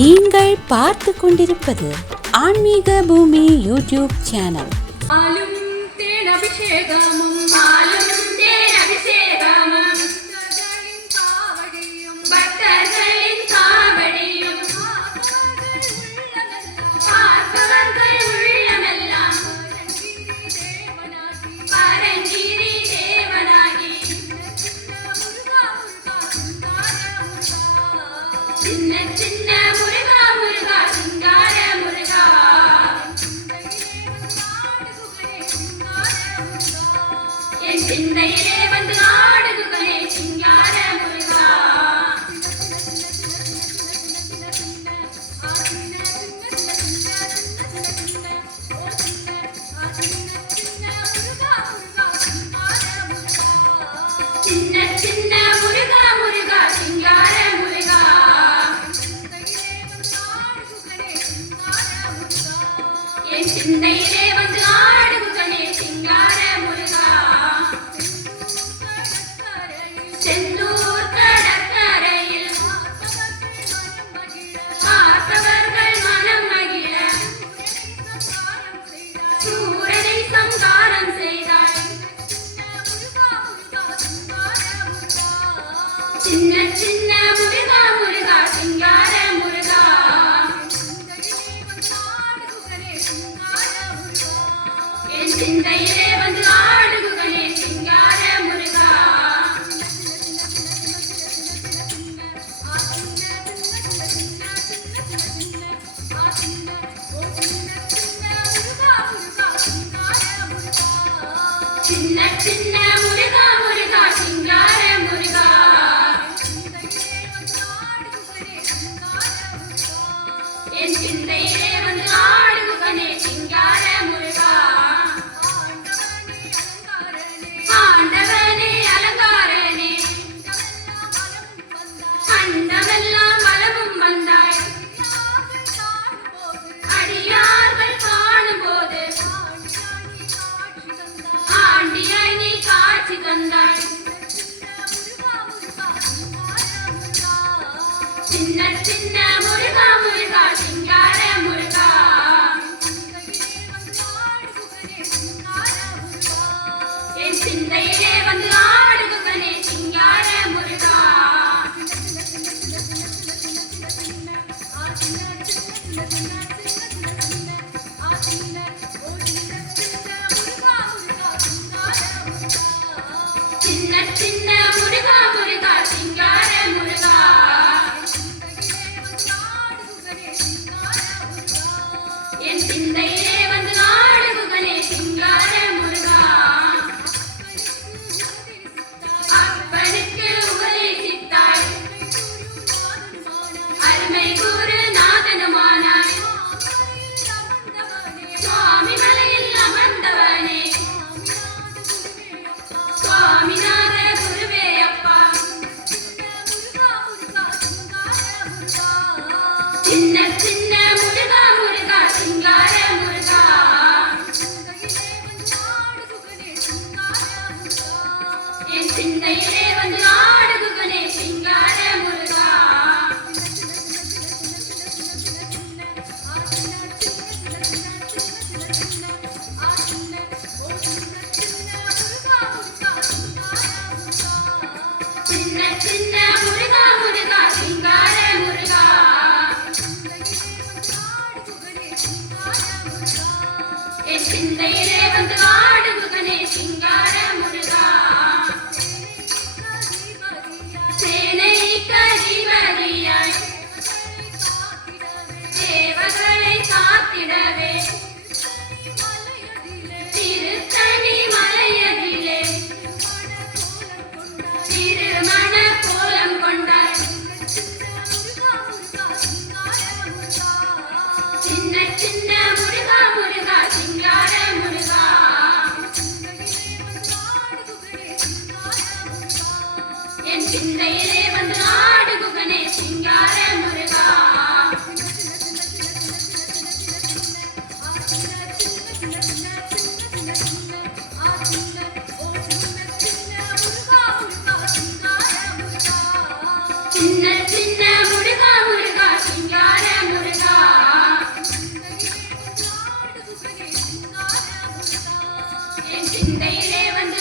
நீங்கள் பார்த்து கொண்டிருப்பது ஆன்மீக பூமி யூடியூப் சேனல். சின்ன சின்ன முருகா முருகா சிங்கார முருகா என் சிந்தையிலே வந்து ஆடுகுகனே சிங்கார முருகா சின்ன சின்ன முருகா முருகா சிங்கார முருகா என் சிந்தையிலே வந்து ஆடுகுகனே சிங்கார முருகா செந்தூர் கடற்கரையில் பார்த்தவர்கள் மனம் மகிழ சூரனை சம்காரம் செய்தாய் சின்ன சின்ன முருகா முருகா சிங்கார முருகா என் சிந்தையிலே வந்து ஆடுகுகனே சிங்கார முருகா சின்ன சின்ன முருகா முருகா சிங்கார முருகா என் சிந்தையிலே வந்து ஆடுகுகனே சிங்கார முருகா ஆண்டவனே அலங்காரனே அண்டமெல்லாம் வலமும் வந்தாய் அடியார்கள் காணும்போது ஆண்டியாய் நீ காட்சி தந்தாய் சின்ன சின்ன முருகா முருகா சிங்கார முருகா என் சிந்தையிலே வந்து ஆடுகுகனே சிங்கார முருகா சின்ன சின்ன முருகா முருகா சிங்கார முருகா என் சிந்தையிலே வந்து ஆடுகுகனே சிங்கார முருகா அப்பனுக்கு உபதேசித்தாய் அருமை கூறு நாதனுமானாய் சுவாமி மலையில் அமர்ந்தவனே சுவாமிநாத குருவே அப்பா சின்ன சின்ன முருகா முருகா சிங்கார முருகா என் சிந்தையிலே வந்து ஆடுகுகனே சிங்கார முருகா சின்ன சின்ன முருகா முருகா சிங்கார முருகா என் சிந்தையிலே வந்து ஆடுகுகனே சிங்கார முருகா சேனை கதிபதியாய் தேவர்களை காத்திடவே திருத்தணி மலையதிலே திருமண கோலம் கொண்டாய் சின்ன சின்ன முருகா முருகா சிங்கார முருகா என் சிந்தையிலே வந்து